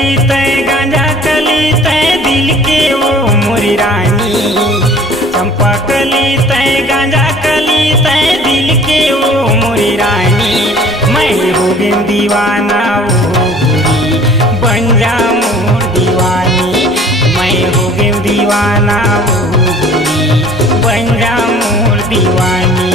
कली तय गांजा कली तय दिल के वो मोरी रानी। चंपा कली तय गांजा कली तय दिल के वो मोरी रानी। मैं हो गई दीवाना वो गोरी बन जा मोर दीवानी। मैं हो गई दीवाना वो गोरी बन जा मोर दीवानी।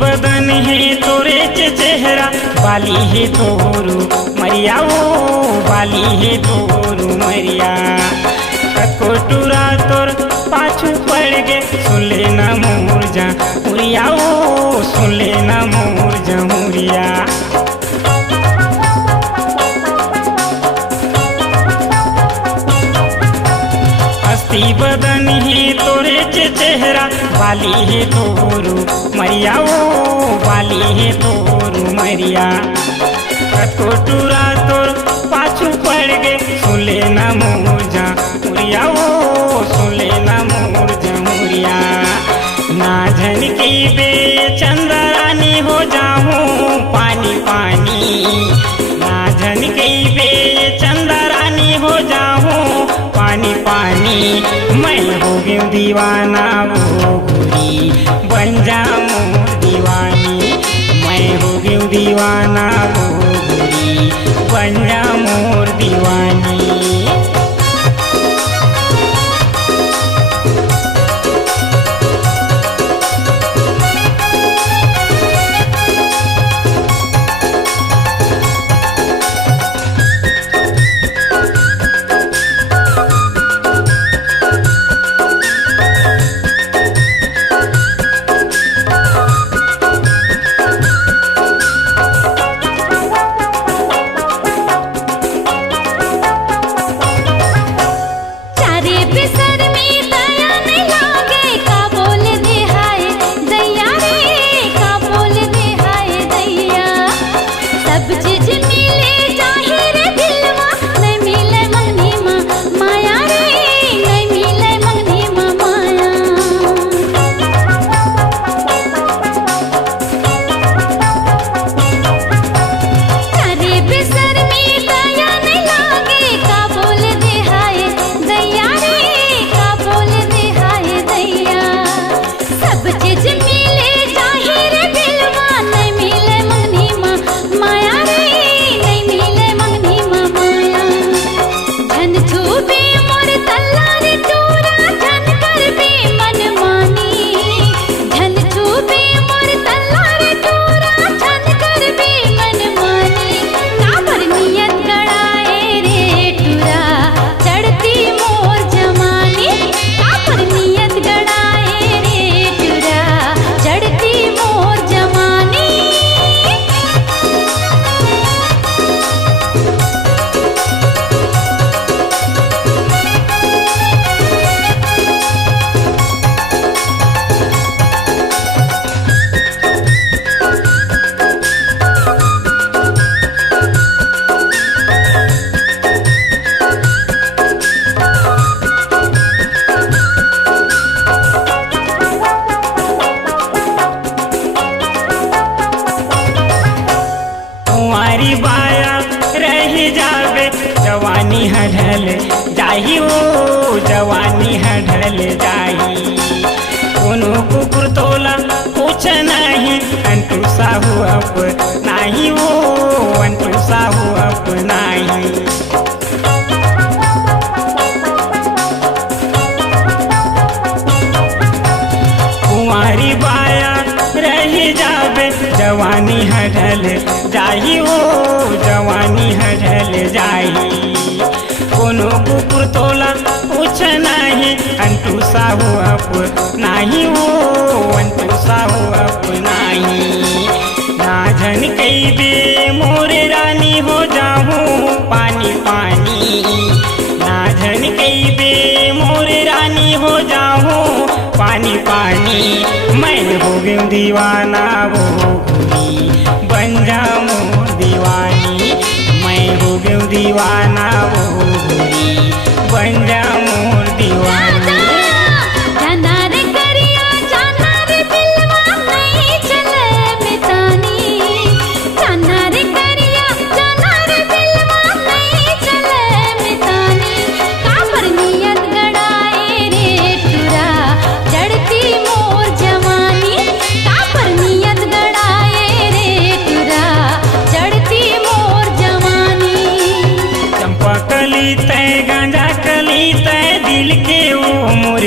बदन है तोरे चेहरा बाली है तोरू मरिया वो बाली है तोरू मरिया। कोटूरा तोर पाछू पड़ गे सुन लेना मोर जा मुरिया वो सुन लेना मोर जा मुरिया। हस्ती बदन है तोरे चेहरा बाली है तोरू मरिया वो बाली है तोरू मरिया। कोटूरा तोर पाछू पड़ गे सुन लेना मोर जा मुरिया वो सुन लेना मोर जा मुरिया। ना झन की बे चंद्रानी हो जाऊं पानी पानी। ना झन की बे चंद्रानी हो जाऊं पानी पानी। मैं हो गई दीवाना वो गोरी बन जा मोर दीवानी। मैं हो गई दीवाना वो गोरी बन जा मोर दीवानी। जवानी हढ़ल जाही वो जवानी हढ़ल जाही। कोनो कुकुर तोला कुछ नहीं अंटू साहू अप नहीं वो अंटू साहू अप नहीं। हटल जाही ओ जवानी हटल जाही कोनो कुकुर तोला पूछ नाही अंटू साहू अप नाही हो अंटू साहू अप नाही ना झन कई बे मोरे रानी हो जाऊं पानी पानी ना झन कई बे मोरे रानी हो जाऊं पानी पानी मैं हो गई दीवाना वो गोरी बन जाऊं दीवानी मैं हो गई दीवाना वो गोरी बन जाऊं दीवानी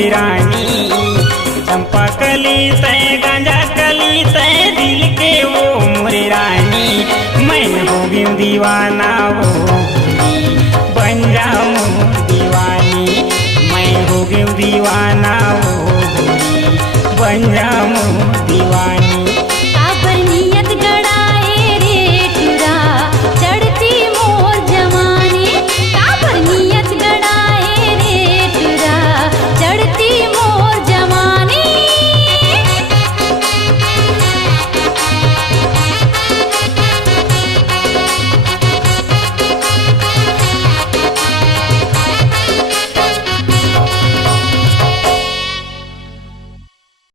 रानी चंपा कली तय गांजा कली तय दिल के वो मोरी रानी मैं हो गई दीवाना वो बन जा